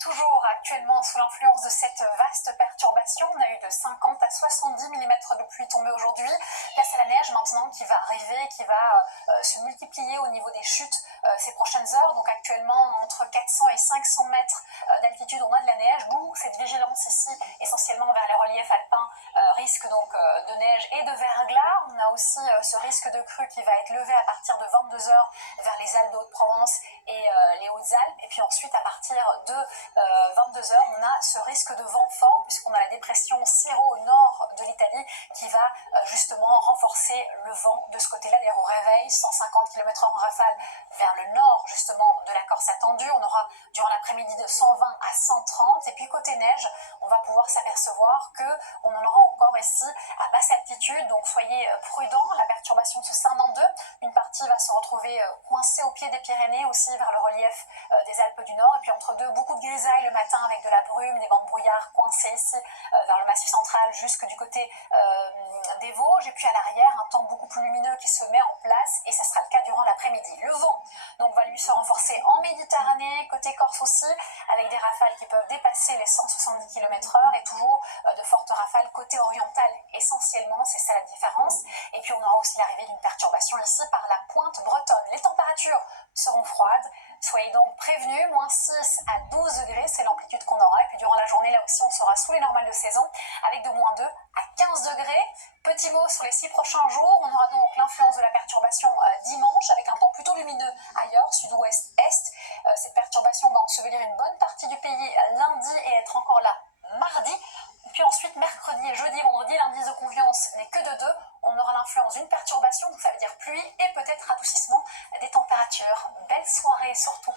toujours actuellement sous l'influence de cette vaste perturbation. On a eu de 50 à 70 mm de pluie tombée aujourd'hui. Place à la neige maintenant qui va arriver, qui va se multiplier au niveau des chutes ces prochaines heures. Donc actuellement entre 400 et 500 mètres d'altitude on a de la neige. D'où cette vigilance ici essentiellement vers les reliefs alpins, risque donc de neige et de verglas. On a aussi ce risque de crue qui va être levé à partir de 22 heures vers les Alpes de Haute-Provence et les Hautes-Alpes. Et puis ensuite à partir de 22 heures, on a ce risque de vent fort puisqu'on a la dépression Ciro au nord de l'Italie qui va justement renforcer le vent de ce côté-là. D'ailleurs, au réveil, 150 km/h en rafale vers le nord justement de la Corse attendue. On aura durant l'après-midi de 120 à 130. Et puis côté neige, on va pouvoir s'apercevoir qu'on en aura encore ici à basse altitude. Donc soyez prudents, la perturbation se scinde en deux. Une partie va se retrouver coincée au pied des Pyrénées, aussi vers le relief des Alpes du Nord. Et puis entre deux, beaucoup de grisailles le matin avec de la brume, des bancs de brouillard coincés ici vers le massif central jusque du côté des Vosges. Et puis à l'arrière, un temps beaucoup plus lumineux qui se met en place et ça sera le cas durant l'après-midi. Le vent donc va lui se renforcer en Méditerranée, côté Corse aussi, avec des rafales qui peuvent dépasser les 170 km/h et toujours de fortes rafales côté oriental essentiellement, c'est ça la différence. Et puis on aura aussi l'arrivée d'une perturbation ici par la pointe bretonne. Les températures seront froides, soyez donc prévenus, moins 6 à 12 degrés, c'est l'amplitude qu'on aura. Et puis durant la journée, là aussi, on sera sous les normales de saison, avec de moins 2 à 15 degrés. Petit mot sur les 6 prochains jours, on aura donc l'influence de la perturbation dimanche, avec un temps plutôt lumineux ailleurs, sud-ouest-est. Cette perturbation va ensevelir une bonne partie du pays lundi et être encore là mardi. Et puis ensuite, mercredi et jeudi, vendredi, l'indice de confiance n'est que de 2. On aura l'influence d'une perturbation, donc ça veut dire pluie et peut-être radoucissement des températures. Belle soirée surtout.